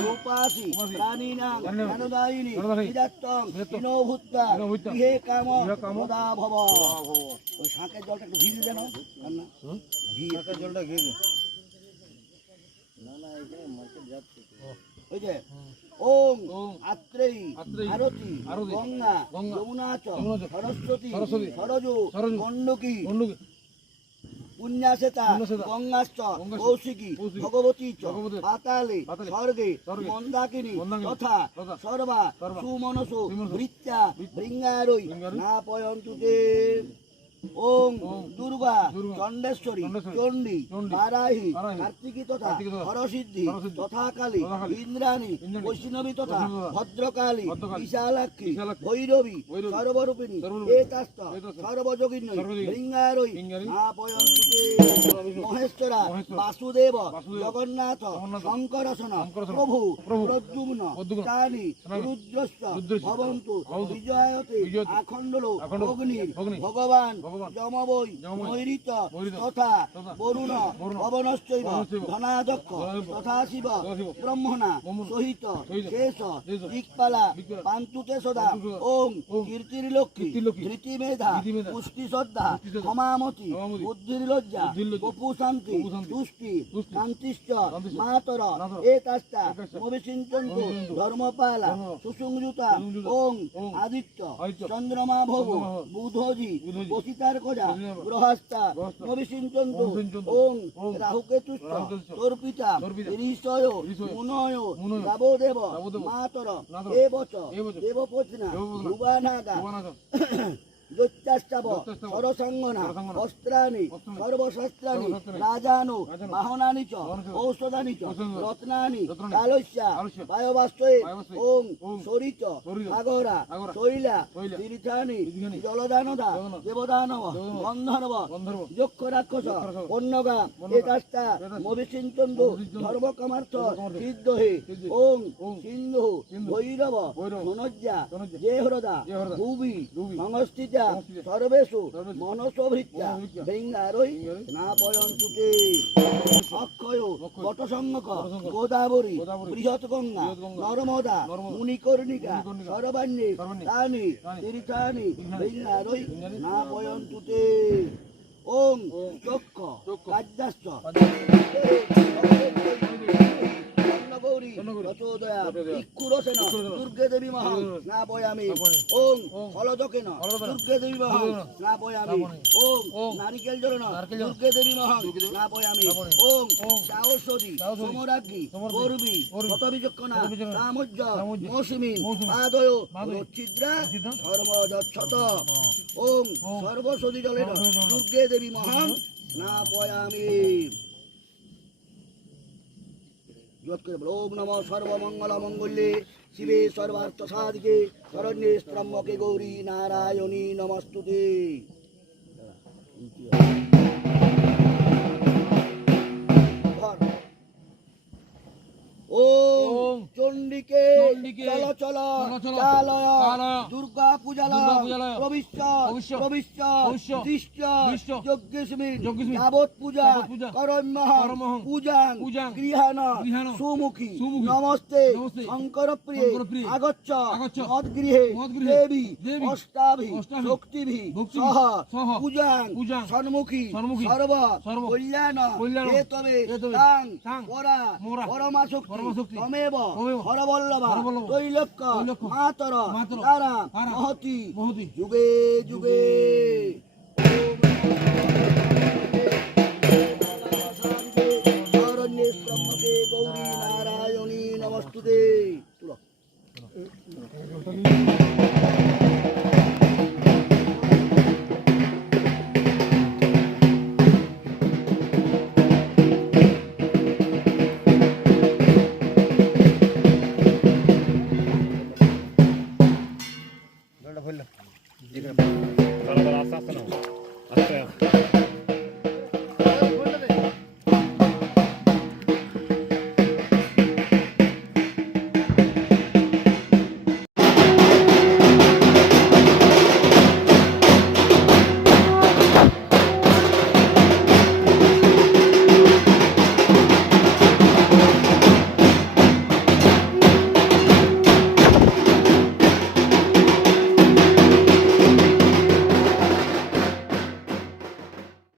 রূপাসি প্রাণীনাং জ্ঞানদায়িনী, বিদাত্তং বিনোভূত্তা, গৃহে কাম সদা ভব ওই শাঁখের জলটা একটু ভিজে দেন ঘি শাঁখের জলটা ঘি না না এখানে মার্কেট যাচ্ছে ওই যে ওম আত্রেয়ী আরতি গঙ্গা সরস্বতী সরজু গণ্ডকী পুণ্যাসেতা গঙ্গাশ্চ কৌশিকী ভগবতী চ পাতালে স্বর্গে মন্দাকিনী তথা সর্বা সুমনসু ভৃত্যা ভৃঙ্গারৈ না পয়ন্তু ওম। দুর্গা, চণ্ডেশ্বরী চণ্ডী বারাহি কার্তিকী তথা হরসিদ্ধি তথা কালী ইন্দ্রাণী বৈষ্ণবী তথা ভদ্রকালী বিশালাক্ষী ভৈরবী সর্বরূপিণী সর্বযোগিনী তে মহেশ্বরা বাসুদেব জগন্নাথ শঙ্করসন প্রভু প্রদ্যুম্ন রুদ্রশ্চ রুদ্রশ্চ, ভবন্তু বিজয়তে আখণ্ডল অগ্নি, ভগবান যমবৈ, মৈরিত মৈরিত, তথা বরুণ ধনাধ্যক্ষ ধনাধ্যক্ষ, তথা শিব ব্রহ্মণা সহিত শেষ দিকপালা পান্তুতে সদা ওম কীর্তির্লক্ষ্মী কীর্তির্লক্ষ্মী, ধৃতিমেধা ধৃতিমেধা, পুষ্টি শ্রদ্ধা ক্ষমামতি বুদ্ধির লজ্জা বপু শান্তি তুষ্টি কান্তিশ্চ মাতর এতাস্তা, মবিচিন্তন্তু মবিচিন্তু, ধর্মপালা সুসংযুতা ওং আদিত্য চন্দ্রমা চন্দ্রমা বুধজি বসিতার কজা বসিতার, মবিচিন্তন্তু, ওং রাহুকেতুশ্চ, তর্পিতা। ঋষয়। মুনয়। গাবদেব, মাতর। এবচ। দেবপত্না, ভুবানাগা। দৈত্যাষ্টাব, সরসঙ্গনা বস্ত্রাণি, সর্বশস্ত্রাণি রাজানো বাহনানি চ ঔষধানি চ রত্নানি কালস্যা বায়বাস্তয়ে ওং সরিত, সাগরা শৈলা তীর্থানি জলদানদা দেবদানব গন্ধর্ব যক্ষ রাক্ষস অন্নগা মবিচিন্তন্তু মবিচিন্তন্তু, ধর্মকামার্থ ধর্মকামার্থ, সিদ্ধ হে ওং সিন্ধু, ভৈরব ধনজ্জা, জেহরদা ভুবি সংস্থিতা সর্বেষু, মনসভৃত্যা মনসভৃত্যা, না পয়ন্তুতে অক্ষয় বটসংক, গোদাবরী বৃহৎ গঙ্গা নর্মদা মুনিকর্ণিকা সর্বাণ্যে তানি তীর্থানি তীর্থানি, না পয়ন্তুতে ওং ওং, চক্ষ কার্যাশ্চ গৌরী দুর্গে দেবী মহা না ওং ওং, ফলদকেন ফলদকেন, দুর্গে দেবী মহা না ওং নারিকেল দুর্গে মহা না ওং সাহসী সমরাজ্ঞী গর্বী মৌসুমী আদয় ওং দুর্গে মহান। না পয়ামি জপ করে বলো ওম নম সর্বমঙ্গল মঙ্গলে শিবে সর্বার্থ সাধকে শরণ্যে ত্রম্বকে গৌরী নারায়ণী নমস্তুতে। ওম চল চল। চল দুর্গা পূজালয় প্রবিশ্য প্রবিশ্য যজ্ঞস্মিন যাবৎ পূজা। করমহ। পূজাং। গৃহাণ। সুমুখী। নমস্তে। শঙ্কর প্রিয়ে আগচ্ছ। মদ্গৃহে। দেবী। অষ্টাভি। শক্তিভি। সহ। পূজাং। সন্মুখী। সর্ব। কল্যাণ। তাং। পরা। পরমাশক্তি তমেব। হরবল্লভা। তৈলক্য মাতর তারা মহতি। যুগে যুগে। আস্তে আস্তে নাও আস্তে